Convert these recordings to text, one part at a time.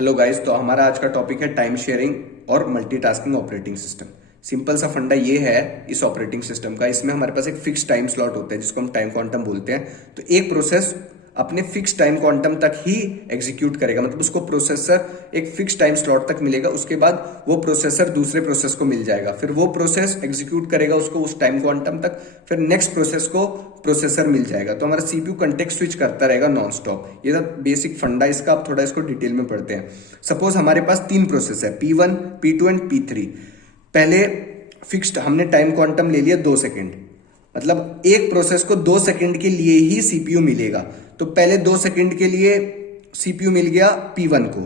Hello guys, तो हमारा आज का टॉपिक है टाइम शेयरिंग और मल्टीटास्किंग ऑपरेटिंग सिस्टम। सिंपल सा फंडा ये है इस ऑपरेटिंग सिस्टम का। इसमें हमारे पास एक फिक्स टाइम स्लॉट होता है जिसको हम टाइम क्वांटम बोलते हैं। तो एक प्रोसेस अपने फिक्स टाइम क्वांटम तक ही एग्जीक्यूट करेगा, मतलब उसको प्रोसेसर एक फिक्स टाइम स्लॉट तक मिलेगा। उसके बाद वो प्रोसेसर दूसरे प्रोसेस को मिल जाएगा, फिर वो प्रोसेस एग्जीक्यूट करेगा उसको उस टाइम क्वांटम तक, फिर नेक्स्ट प्रोसेस को प्रोसेसर मिल जाएगा। तो हमारा सीपीयू कंटेक्स्ट स्विच करता रहेगा नॉन स्टॉप। ये था बेसिक फंडा इसका। आप थोड़ा इसको डिटेल में पढ़ते हैं। सपोज हमारे पास तीन प्रोसेस है, P1, P2 एंड P3। पहले फिक्स्ड हमने टाइम क्वांटम ले लिया 2 सेकेंड, मतलब एक प्रोसेस को 2 सेकेंड के लिए ही सीपीयू मिलेगा। तो पहले 2 सेकेंड के लिए सीपीयू मिल गया P1 को।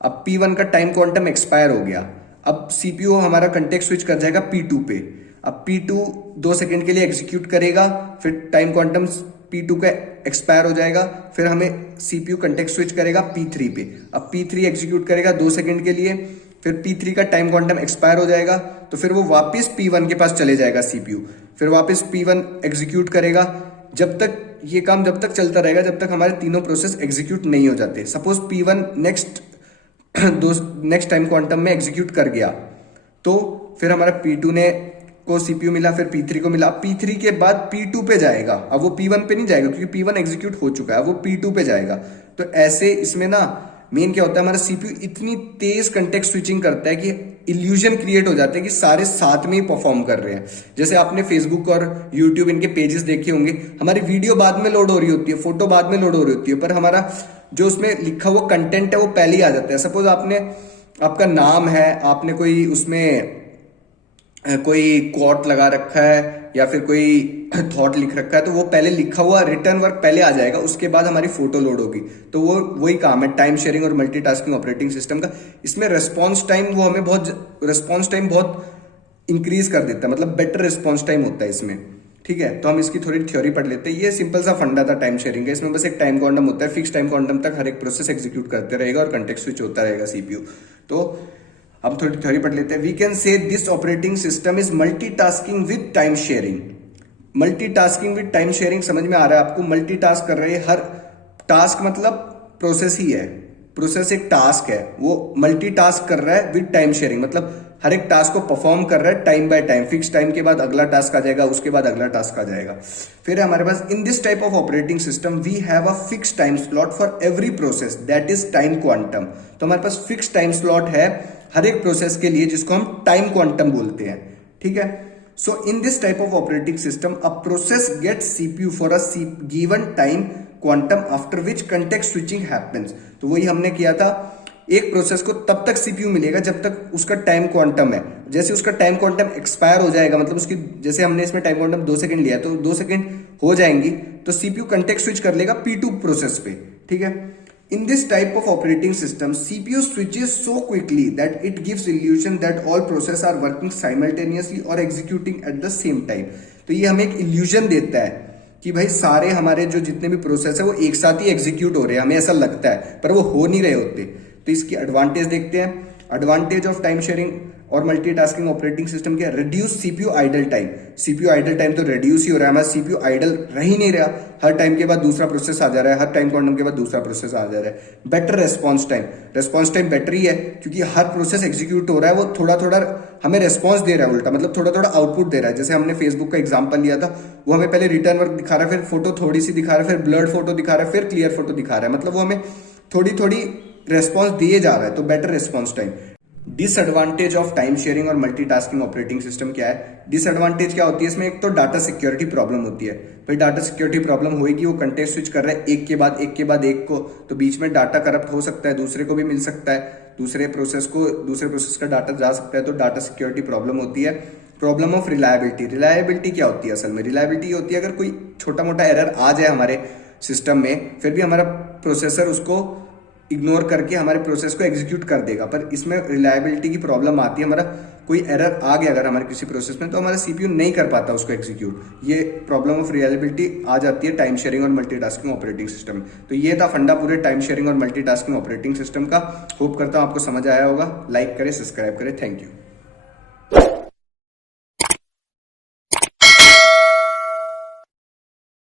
अब P1 का टाइम क्वांटम एक्सपायर हो गया। अब सीपीयू हमारा कंटेक्स्ट स्विच कर जाएगा P2 पे। अब P2 2 सेकेंड के लिए एग्जीक्यूट करेगा, फिर टाइम क्वांटम P2 का एक्सपायर हो जाएगा, फिर हमें सीपीयू कंटेक्स्ट स्विच करेगा P3 पे। अब P3 एग्जीक्यूट करेगा 2 सेकेंड के लिए, फिर P3 का टाइम क्वांटम एक्सपायर हो जाएगा, तो फिर वो वापस P1 के पास चले जाएगा सीपीयू। फिर वापस P1 एग्जीक्यूट करेगा। जब तक ये काम जब तक चलता रहेगा जब तक हमारे तीनों प्रोसेस एग्जीक्यूट नहीं हो जाते। Suppose P1 next time quantum में एग्जीक्यूट कर गया, तो फिर हमारा P2 ने को सीपीयू मिला, फिर P3 को मिला। P3 के बाद P2 पे जाएगा। अब वो P1 पे नहीं जाएगा क्योंकि P1 एग्जीक्यूट हो चुका है, वो P2 पे जाएगा। तो ऐसे इसमें ना मेन क्या होता है, हमारा सीपीयू इतनी तेज कंटेक्स्ट स्विचिंग करता है कि इल्यूजन क्रिएट हो जाता है कि सारे साथ में ही परफॉर्म कर रहे हैं। जैसे आपने फेसबुक और यूट्यूब इनके पेजेस देखे होंगे, हमारी वीडियो बाद में लोड हो रही होती है, फोटो बाद में लोड हो रही होती है, पर हमारा जो उसमें लिखा हुआ कंटेंट है वो पहले ही आ जाता है। सपोज आपका नाम है, आपने कोई उसमें कोई कोट लगा रखा है या फिर कोई थॉट लिख रखा है, तो वो पहले लिखा हुआ रिटर्न वर्क पहले आ जाएगा, उसके बाद हमारी फोटो लोड होगी। तो वो वही काम है टाइम शेयरिंग और मल्टीटास्किंग ऑपरेटिंग सिस्टम का। इसमें रिस्पॉन्स टाइम बहुत इंक्रीज कर देता है, मतलब बेटर रिस्पॉन्स टाइम होता है इसमें। ठीक है, तो हम इसकी थोड़ी थ्योरी पढ़ लेते हैं। ये सिंपल सा फंडा था टाइम शेयरिंग का। इसमें बस एक टाइम क्वांटम होता है, फिक्स टाइम क्वांटम तक हर एक प्रोसेस एग्जीक्यूट करते रहेगा और कंटेक्स्ट स्विच होता रहेगा सीपीयू। तो अब थोड़ी थ्योरी पढ़ लेते हैं। We can say this operating system is multitasking with time sharing. Multitasking with time sharing समझ में आ रहा है आपको? मल्टीटास्क कर रहे हैं, हर टास्क मतलब प्रोसेस ही है, प्रोसेस एक टास्क है, वो मल्टीटास्क कर रहा है विद टाइम शेयरिंग, मतलब हर एक टास्क को परफॉर्म कर रहा है time by time. Fix time के बाद अगला टास्क आ जाएगा, उसके बाद अगला टास्क आ जाएगा। फिर हमारे पास in this type of operating system we have a fix time slot for every process, that is time quantum. तो हमारे पास फिक्स टाइम स्लॉट है हर एक प्रोसेस के लिए, जिसको हम टाइम क्वांटम बोलते हैं। ठीक है, so in this type of operating system a process gets cpu for a given time quantum after which context switching happens। तो वही हमने किया था, एक प्रोसेस को तब तक सीपीयू मिलेगा जब तक उसका टाइम क्वांटम है। जैसे उसका टाइम क्वांटम एक्सपायर हो जाएगा, मतलब उसकी जैसे हमने इसमें टाइम क्वांटम 2 सेकंड लिया, तो 2 सेकंड हो जाएंगी तो सीपीयू कंटेक्स्ट स्विच कर लेगा P2 प्रोसेस पे। ठीक है, in this type of operating system CPU switches so quickly that it gives illusion that all processes are working simultaneously or executing at the same time। तो ये हमें एक illusion देता है कि भाई सारे हमारे जो जितने भी प्रोसेस है वो एक साथ ही एग्जीक्यूट हो रहे हैं, हमें ऐसा लगता है, पर वो हो नहीं रहे होते। तो इसकी एडवांटेज देखते हैं। एडवांटेज ऑफ टाइम शेयरिंग और मल्टीटास्किंग ऑपरेटिंग सिस्टम क्या? Reduce CPU idle time. CPU idle time तो रिड्यूस ही हो रहा है, हमारा सीपीयू आइडल रह ही नहीं रहा, हर टाइम के बाद दूसरा प्रोसेस आ जा रहा है, हर टाइम क्वांटम के बाद दूसरा प्रोसेस आ जा रहा है। Better response time, response time better ही है क्योंकि हर प्रोसेस एग्जीक्यूट हो रहा है, वो थोड़ा थोड़ा हमें रेस्पॉन्स दे रहा है, उल्टा मतलब थोड़ा थोड़ा आउटपुट दे रहा है। जैसे हमने फेसबुक का एग्जाम्पल लिया था, वो हमें पहले रिटर्न वर्क दिखा रहा है, फिर फोटो थोड़ी सी दिखा रहा है, फिर ब्लर्ड फोटो दिखा रहा है, फिर क्लियर फोटो दिखा रहा है, मतलब वो हमें थोड़ी थोड़ी रेस्पॉन्स दिए जा रहा है, तो better response time. Disadvantage of time sharing और मल्टीटास्किंग ऑपरेटिंग सिस्टम क्या है? डिसएडवांटेज क्या होती है इसमें? एक तो डाटा सिक्योरिटी प्रॉब्लम होती है। भाई डाटा सिक्योरिटी प्रॉब्लम होगी, वो कंटेक्स्ट स्विच कर रहा है एक के बाद एक को, तो बीच में डाटा करप्ट हो सकता है, दूसरे को भी मिल सकता है, दूसरे प्रोसेस का डाटा जा सकता है, तो डाटा सिक्योरिटी प्रॉब्लम होती है। Problem of reliability. रिलायबिलिटी क्या होती है असल में? रिलायबिलिटी होती है अगर कोई छोटा मोटा एरर आ जाए हमारे सिस्टम में, फिर भी हमारा प्रोसेसर उसको इग्नोर करके हमारे प्रोसेस को एग्जीक्यूट कर देगा। पर इसमें रिलायबिलिटी की प्रॉब्लम आती है, हमारा कोई एरर आ गया अगर हमारे किसी प्रोसेस में, तो हमारा सीपीयू नहीं कर पाता उसको एग्जीक्यूट। ये प्रॉब्लम ऑफ रिलायबिलिटी आ जाती है टाइम शेयरिंग और मल्टीटास्किंग ऑपरेटिंग सिस्टम। तो ये था फंडा पूरे टाइम शेयरिंग और मल्टीटास्किंग ऑपरेटिंग सिस्टम का। होप करता हूं आपको समझ आया होगा। लाइक करें, सब्सक्राइब करें। Thank you.